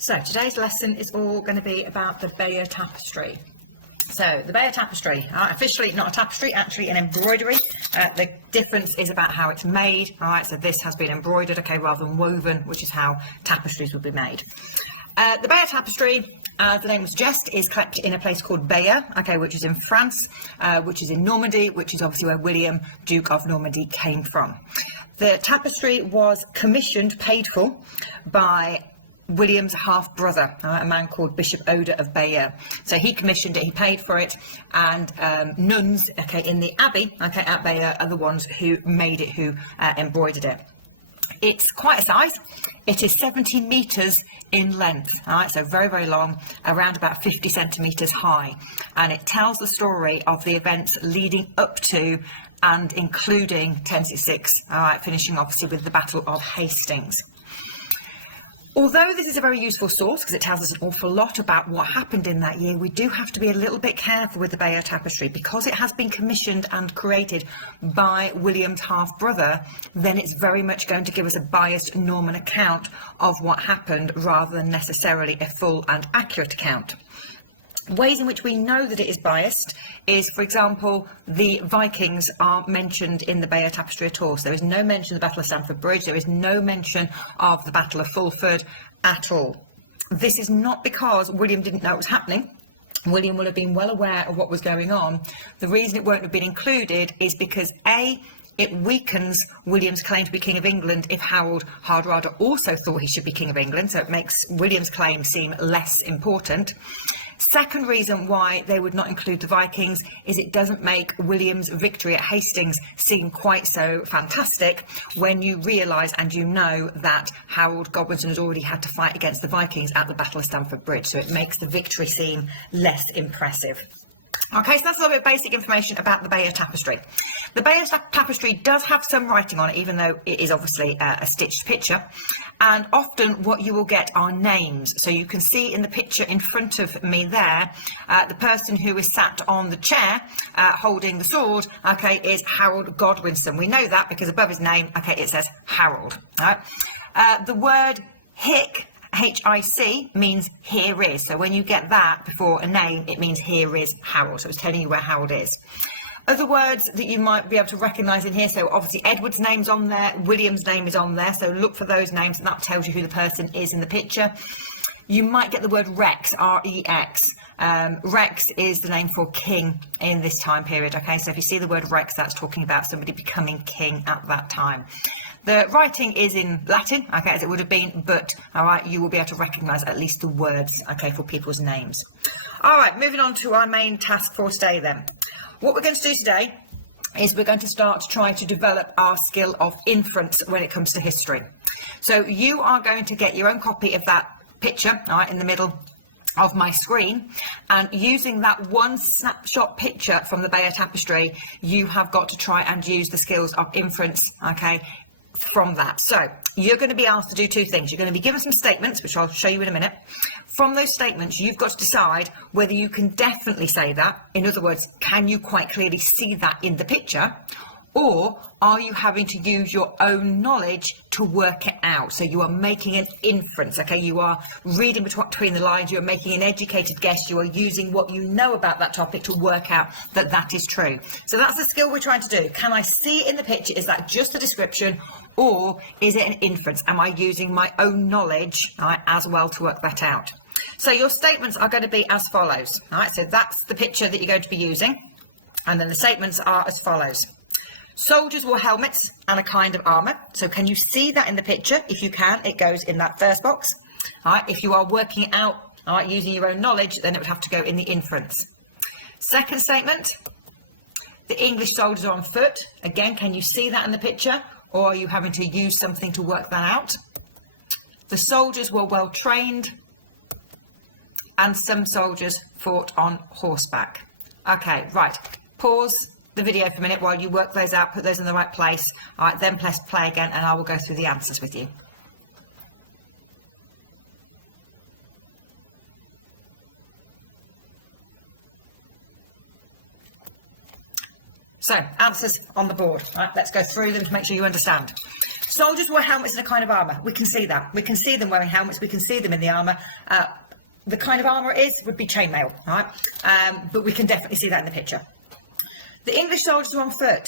So today's lesson is all going to be about the Bayeux Tapestry. So the Bayeux Tapestry, officially not a tapestry, actually an embroidery. The difference is about how it's made. All right, so this has been embroidered, okay, rather than woven, which is how tapestries would be made. The Bayeux Tapestry, as the name would suggest, is collected in a place called Bayeux, okay, which is in France, which is in Normandy, which is obviously where William, Duke of Normandy, came from. The tapestry was commissioned, paid for, by William's half-brother, a man called Bishop Oda of Bayeux. So he commissioned it, he paid for it, and nuns, okay, in the abbey, okay, at Bayeux are the ones who made it, who embroidered it. It's quite a size. It is 70 metres in length, all right, so very, very long, around about 50 centimetres high, and it tells the story of the events leading up to and including 1066, all right, finishing obviously with the Battle of Hastings. Although this is a very useful source because it tells us an awful lot about what happened in that year, we do have to be a little bit careful with the Bayeux Tapestry because it has been commissioned and created by William's half-brother. Then it's very much going to give us a biased Norman account of what happened rather than necessarily a full and accurate account. Ways in which we know that it is biased is, for example, the Vikings aren't mentioned in the Bayeux Tapestry at all. So there is no mention of the Battle of Stamford Bridge. There is no mention of the Battle of Fulford at all. This is not because William didn't know it was happening. William will have been well aware of what was going on. The reason it won't have been included is because A, it weakens William's claim to be King of England if Harold Hardrada also thought he should be King of England, so it makes William's claim seem less important. Second reason why they would not include the Vikings is it doesn't make William's victory at Hastings seem quite so fantastic when you realise and you know that Harold Godwinson has already had to fight against the Vikings at the Battle of Stamford Bridge, so it makes the victory seem less impressive. Okay, so that's a little bit of basic information about the Bayeux Tapestry. The Bayeux Tapestry does have some writing on it, even though it is obviously a stitched picture. And often what you will get are names. So you can see in the picture in front of me there, the person who is sat on the chair holding the sword, okay, is Harold Godwinson. We know that because above his name, okay, it says Harold. All right? The word hic, H-I-C, means here is. So when you get that before a name, it means here is Harold. So it's telling you where Harold is. Other words that you might be able to recognise in here, so obviously Edward's name's on there, William's name is on there, so look for those names and that tells you who the person is in the picture. You might get the word Rex, R-E-X. Rex is the name for king in this time period, okay? So if you see the word Rex, that's talking about somebody becoming king at that time. The writing is in Latin, okay, as it would have been, but, all right, you will be able to recognise at least the words, okay, for people's names. All right, moving on to our main task for today then. What we're going to do today is we're going to start to try to develop our skill of inference when it comes to history. So you are going to get your own copy of that picture, all right, in the middle of my screen, and using that one snapshot picture from the Bayeux Tapestry, you have got to try and use the skills of inference, okay, from that. So you're going to be asked to do two things. You're going to be given some statements, which I'll show you in a minute. From those statements, you've got to decide whether you can definitely say that. In other words, can you quite clearly see that in the picture? Or are you having to use your own knowledge to work it out? So you are making an inference, okay? You are reading between the lines, you're making an educated guess, you are using what you know about that topic to work out that that is true. So that's the skill we're trying to do. Can I see it in the picture? Is that just a description? Or is it an inference? Am I using my own knowledge, right, as well to work that out? So your statements are going to be as follows. All right, so that's the picture that you're going to be using. And then the statements are as follows. Soldiers wore helmets and a kind of armour. So can you see that in the picture? If you can, it goes in that first box. All right, if you are working it out, all right, using your own knowledge, then it would have to go in the inference. Second statement, the English soldiers are on foot. Again, can you see that in the picture? Or are you having to use something to work that out? The soldiers were well trained, and some soldiers fought on horseback. Okay, right. Pause the video for a minute while you work those out, put those in the right place. All right, then press play again, and I will go through the answers with you. So, answers on the board. All right, let's go through them to make sure you understand. Soldiers wore helmets and a kind of armour. We can see that. We can see them wearing helmets. We can see them in the armour. The kind of armour it is would be chainmail, right? But we can definitely see that in the picture. The English soldiers were on foot.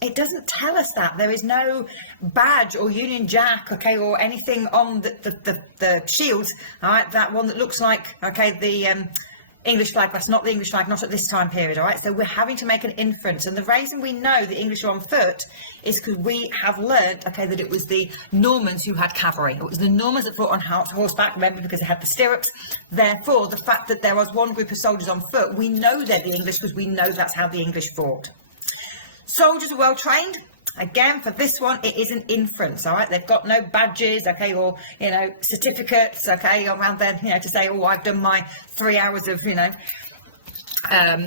It doesn't tell us that. There is no badge or Union Jack, okay, or anything on the shields, all right, that one that looks like, okay, the English flag. That's not the English flag, not at this time period, all right? So we're having to make an inference. And the reason we know the English are on foot is because we have learned, okay, that it was the Normans who had cavalry. It was the Normans that fought on horseback, remember, because they had the stirrups. Therefore, the fact that there was one group of soldiers on foot, we know they're the English because we know that's how the English fought. Soldiers are well trained. Again, for this one, it is an inference, all right? They've got no badges, okay, or, you know, certificates, okay, around there, you know, to say, oh, I've done my 3 hours of, you know,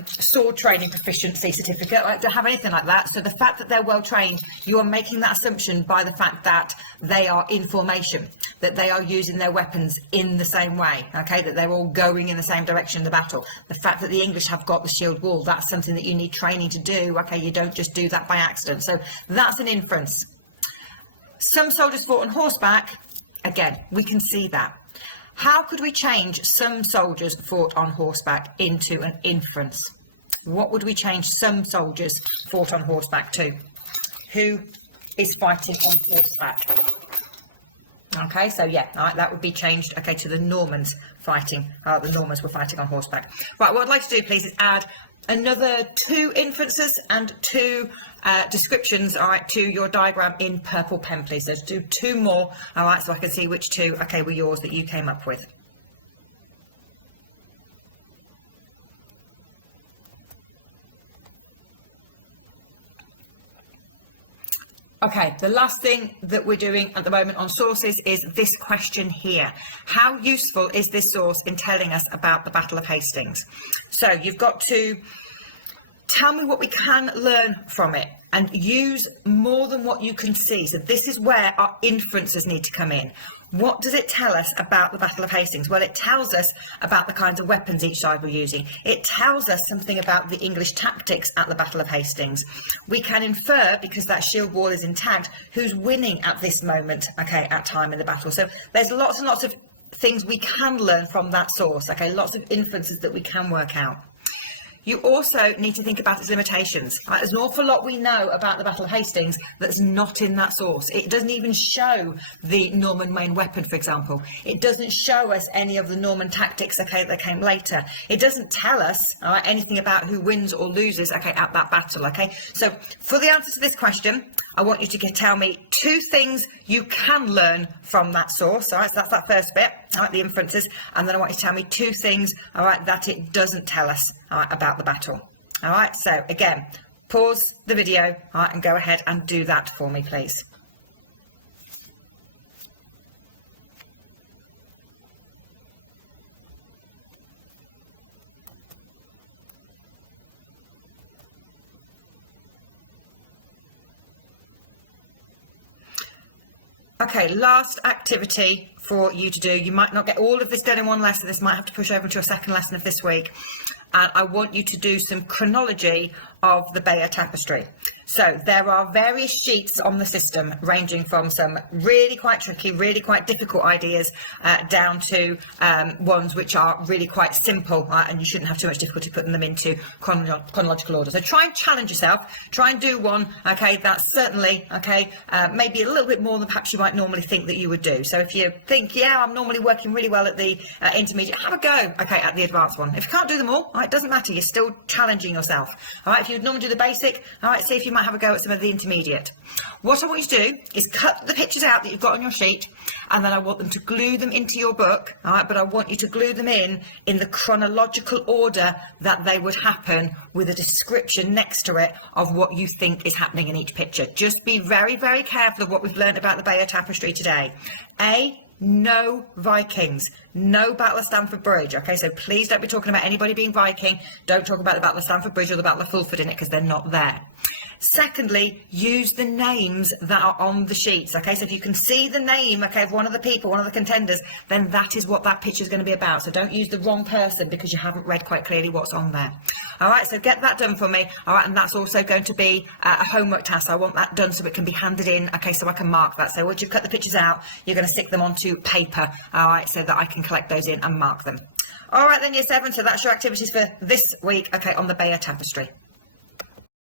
sword training proficiency certificate. I don't have anything like that. So the fact that they're well trained, you are making that assumption by the fact that they are in formation, that they are using their weapons in the same way, okay, that they're all going in the same direction in the battle. The fact that the English have got the shield wall, that's something that you need training to do, okay, you don't just do that by accident. So that's an inference. Some soldiers fought on horseback. Again, we can see that. How could we change some soldiers fought on horseback into an inference? What would we change some soldiers fought on horseback to? Who is fighting on horseback? Okay, so yeah, all right, that would be changed, okay, to the Normans fighting. The Normans were fighting on horseback. Right, what I'd like to do, please, is add another 2 inferences and 2 descriptions, all right, to your diagram in purple pen, please. Let's do 2 more, all right, so I can see which 2, okay, were yours that you came up with. Okay, the last thing that we're doing at the moment on sources is this question here. How useful is this source in telling us about the Battle of Hastings? So you've got to tell me what we can learn from it and use more than what you can see. So this is where our inferences need to come in. What does it tell us about the Battle of Hastings? Well, it tells us about the kinds of weapons each side were using. It tells us something about the English tactics at the Battle of Hastings. We can infer, because that shield wall is intact, who's winning at this moment, okay, at time in the battle. So there's lots and lots of things we can learn from that source, okay, lots of inferences that we can work out. You also need to think about its limitations. Right? There's an awful lot we know about the Battle of Hastings that's not in that source. It doesn't even show the Norman main weapon, for example. It doesn't show us any of the Norman tactics, okay, that came later. It doesn't tell us, all right, anything about who wins or loses, okay, at that battle, okay? So for the answer to this question, I want you to tell me 2 things you can learn from that source, all right? So that's that first bit, all right, the inferences, and then I want you to tell me 2 things, all right, that it doesn't tell us, all right, about the battle. All right, so again, pause the video, all right, and go ahead and do that for me, please. Okay, last activity for you to do. You might not get all of this done in one lesson. This might have to push over to a second lesson of this week. And I want you to do some chronology of the Bayeux Tapestry. So there are various sheets on the system ranging from some really quite tricky, really quite difficult ideas down to ones which are really quite simple and you shouldn't have too much difficulty putting them into chronological order. So try and challenge yourself, try and do one, okay, that's certainly, okay, maybe a little bit more than perhaps you might normally think that you would do. So if you think, yeah, I'm normally working really well at the intermediate, have a go, okay, at the advanced one. If you can't do them all, it doesn't matter, you're still challenging yourself. All right, if you would normally do the basic, all right, see if you might have a go at some of the intermediate. What I want you to do is cut the pictures out that you've got on your sheet, and then I want them to glue them into your book, all right, but I want you to glue them in the chronological order that they would happen, with a description next to it of what you think is happening in each picture. Just be very, very careful of what we've learned about the Bayeux Tapestry today. No Vikings, no Battle of Stamford Bridge, okay, so please don't be talking about anybody being Viking. Don't talk about the Battle of Stamford Bridge or the Battle of Fulford in it, because they're not there. Secondly, use the names that are on the sheets. Okay, so if you can see the name, okay, of one of the people, one of the contenders, then that is what that picture is going to be about. So don't use the wrong person because you haven't read quite clearly what's on there. All right, so get that done for me. All right, and that's also going to be a homework task. I want that done so it can be handed in, okay, so I can mark that. So once you've cut the pictures out, you're going to stick them onto paper, all right, so that I can collect those in and mark them. All right then, Year 7, so that's your activities for this week, okay, on the Bayeux Tapestry.